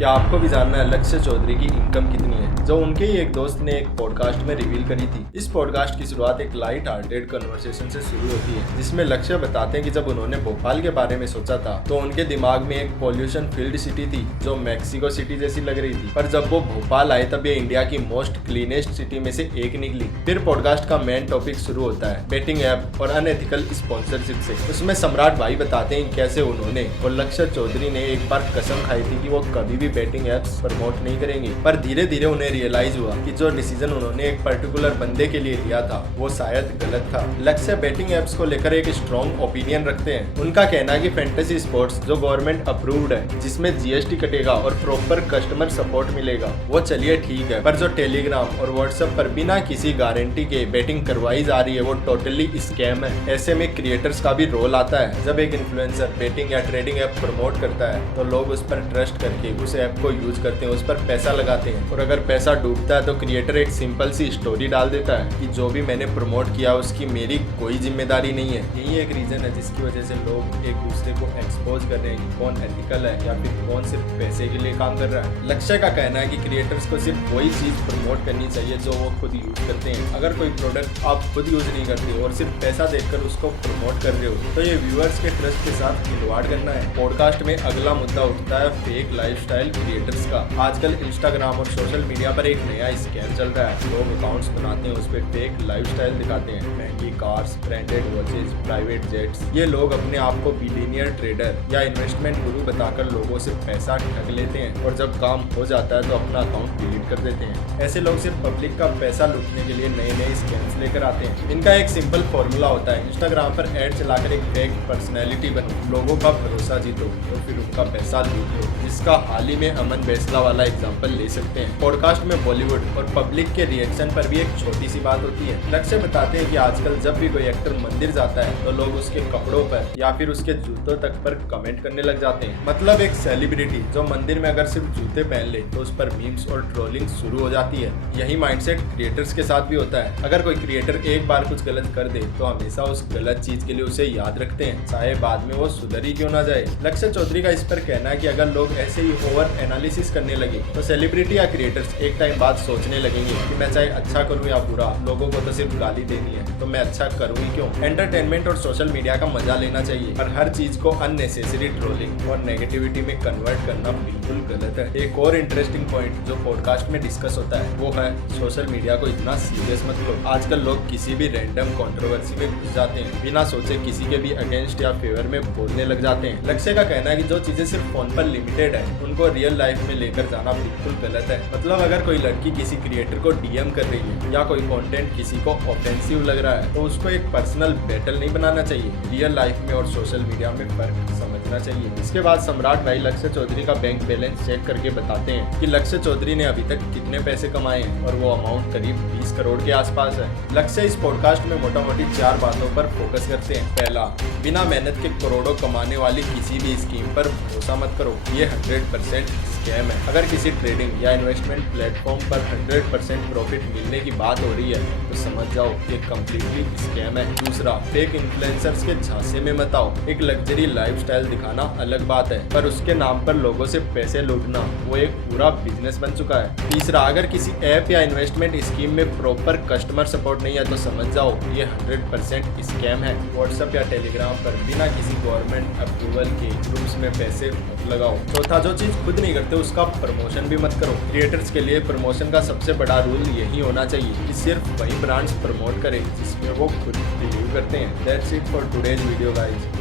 क्या आपको भी जानना है लक्ष्य चौधरी की इनकम कितनी है, जो उनके ही एक दोस्त ने एक पॉडकास्ट में रिवील करी थी। इस पॉडकास्ट की शुरुआत एक लाइट हार्टेड कन्वर्सेशन से शुरू होती है, जिसमें लक्ष्य बताते हैं कि जब उन्होंने भोपाल के बारे में सोचा था तो उनके दिमाग में एक पॉल्यूशन फील्ड सिटी थी जो मैक्सिको सिटी जैसी लग रही थी, पर जब वो भोपाल आए तब ये इंडिया की मोस्ट क्लीनेस्ट सिटी में से एक निकली। फिर पॉडकास्ट का मेन टॉपिक शुरू होता है बेटिंग ऐप और अनएथिकल स्पॉन्सरशिप से। उसमें सम्राट भाई बताते हैं कैसे उन्होंने और लक्ष्य चौधरी ने एक बार कसम खाई थी कि वो कभी भी बेटिंग एप्स प्रमोट नहीं करेंगे, पर धीरे धीरे उन्हें रियलाइज हुआ कि जो डिसीजन उन्होंने एक पर्टिकुलर बंदे के लिए लिया था वो शायद गलत था। लक्ष्य बेटिंग एप्स को लेकर एक स्ट्रॉन्ग ओपिनियन रखते हैं। उनका कहना है कि फैंटेसी स्पोर्ट्स जो गवर्नमेंट अप्रूव्ड है, जिसमें जीएसटी कटेगा और प्रॉपर कस्टमर सपोर्ट मिलेगा, वो चलिए ठीक है, पर जो टेलीग्राम और व्हाट्सएप पर बिना किसी गारंटी के बेटिंग करवाई जा रही है वो टोटली स्कैम है। ऐसे में क्रिएटर्स का भी रोल आता है। जब एक इन्फ्लुएंसर बेटिंग या ट्रेडिंग ऐप प्रमोट करता है तो लोग उस पर ट्रस्ट करके उस ऐप को यूज करते हैं, उस पर पैसा लगाते हैं, और अगर पैसा डूबता है तो क्रिएटर एक सिंपल सी स्टोरी डाल देता है कि जो भी मैंने प्रमोट किया उसकी मेरी कोई जिम्मेदारी नहीं है। यही एक रीजन है जिसकी वजह से लोग एक दूसरे को एक्सपोज कर रहे हैं कि कौन एथिकल है या फिर कौन सिर्फ पैसे के लिए काम कर रहा है। लक्ष्य का कहना है कि क्रिएटर्स को सिर्फ वही चीज प्रमोट करनी चाहिए जो वो खुद यूज करते हैं। अगर कोई प्रोडक्ट आप खुद यूज नहीं करते और सिर्फ पैसा देकर उसको प्रमोट कर रहे हो तो ये व्यूअर्स के ट्रस्ट के साथ खिलवाड़ करना है। पॉडकास्ट में अगला मुद्दा उठता है फेक लाइफस्टाइल क्रिएटर्स का। आजकल इंस्टाग्राम और सोशल मीडिया पर एक नया स्कैम चल रहा है। लोग अकाउंट्स बनाते हैं, उस पर फेक लाइफस्टाइल दिखाते हैं, महंगी cars, branded watches, private jets. ये लोग अपने आप को बिलियनियर ट्रेडर या इन्वेस्टमेंट गुरु बताकर लोगों से पैसा ठग लेते हैं और जब काम हो जाता है तो अपना अकाउंट डिलीट कर देते हैं। ऐसे लोग सिर्फ पब्लिक का पैसा लूटने के लिए नए नए स्कैम्स लेकर आते हैं। इनका एक सिंपल फॉर्मूला होता है, इंस्टाग्राम पर एड चलाकर एक फेक पर्सनैलिटी बनो, लोगों का भरोसा जीतो और फिर उनका पैसा लूट लो, जिसका हाल ही में अमन बैसला वाला एग्जांपल ले सकते हैं। पॉडकास्ट में बॉलीवुड और पब्लिक के रिएक्शन पर भी एक छोटी सी बात होती है। लक्ष्य बताते हैं कि आजकल जब भी कोई एक्टर मंदिर जाता है तो लोग उसके कपड़ों पर या फिर उसके जूतों तक पर कमेंट करने लग जाते हैं। मतलब एक सेलिब्रिटी जो मंदिर में अगर सिर्फ जूते पहन ले तो उस पर मीम्स और ट्रोलिंग शुरू हो जाती है। यही माइंडसेट क्रिएटर्स के साथ भी होता है। अगर कोई क्रिएटर एक बार कुछ गलत कर दे तो हमेशा उस गलत चीज के लिए उसे याद रखते हैं, चाहे बाद में वो सुधर ही क्यों ना जाए। लक्ष्य चौधरी का इस पर कहना है कि अगर लोग ऐसे ही ओवर एनालिसिस करने लगे तो सेलिब्रिटी या क्रिएटर्स एक टाइम बाद सोचने लगेंगे कि मैं चाहे अच्छा करूं या बुरा, लोगों को तो सिर्फ गाली देनी है तो मैं अच्छा करूं ही क्यों। एंटरटेनमेंट और सोशल मीडिया का मजा लेना चाहिए, पर हर चीज को अननेसेसरी ट्रोलिंग और नेगेटिविटी में कन्वर्ट करना बिल्कुल गलत है। एक और इंटरेस्टिंग पॉइंट जो पॉडकास्ट में डिस्कस होता है वो है सोशल मीडिया को इतना सीरियस मत लो। आजकल लोग किसी भी रैंडम कंट्रोवर्सी में घुस जाते हैं, बिना सोचे किसी के भी अगेंस्ट या फेवर में बोलने लग जाते हैं। लक्ष्य का कहना है कि जो चीजें सिर्फ फोन पर लिमिटेड है उनको रियल लाइफ में लेकर जाना बिल्कुल गलत है। मतलब अगर कोई लड़की किसी क्रिएटर को डीएम कर रही है या कोई कंटेंट किसी को ऑफेंसिव लग रहा है तो उसको एक पर्सनल बैटल नहीं बनाना चाहिए। रियल लाइफ में और सोशल मीडिया में फर्क समझना चाहिए। इसके बाद सम्राट भाई लक्ष्य चौधरी का बैंक बैलेंस चेक करके बताते हैं कि लक्ष्य चौधरी ने अभी तक कितने पैसे कमाए हैं और वो अमाउंट करीब 20 करोड़ के आसपास है। लक्ष्य इस पॉडकास्ट में मोटा मोटी 4 बातों पर फोकस करते हैं। पहला, बिना मेहनत के करोड़ों कमाने वाली किसी भी स्कीम पर भरोसा मत करो, ये 100% स्कैम है। अगर किसी ट्रेडिंग या इन्वेस्टमेंट प्लेटफॉर्म पर 100% प्रॉफिट मिलने की बात हो रही है तो समझ जाओ ये कम्प्लीटली स्कैम है। दूसरा, फेक इन्फ्लुएंसर्स के झांसे में मत आओ। एक लग्जरी लाइफस्टाइल दिखाना अलग बात है, पर उसके नाम पर लोगों से पैसे लूटना वो एक पूरा बिजनेस बन चुका है। तीसरा, अगर किसी ऐप या इन्वेस्टमेंट स्कीम में प्रॉपर कस्टमर सपोर्ट नहीं है तो समझ जाओ ये 100% स्कैम है। व्हाट्सएप या टेलीग्राम पर बिना किसी गवर्नमेंट अप्रूवल के ग्रुप्स में पैसे मत लगाओ। चौथा, जो चीज खुद नहीं करते उसका प्रमोशन भी मत करो। क्रिएटर्स के लिए प्रमोशन का सबसे बड़ा रूल यही होना चाहिए कि सिर्फ वही ब्रांड्स प्रमोट करें जिसमें वो खुद बिलीव करते हैं। That's it for today's video guys.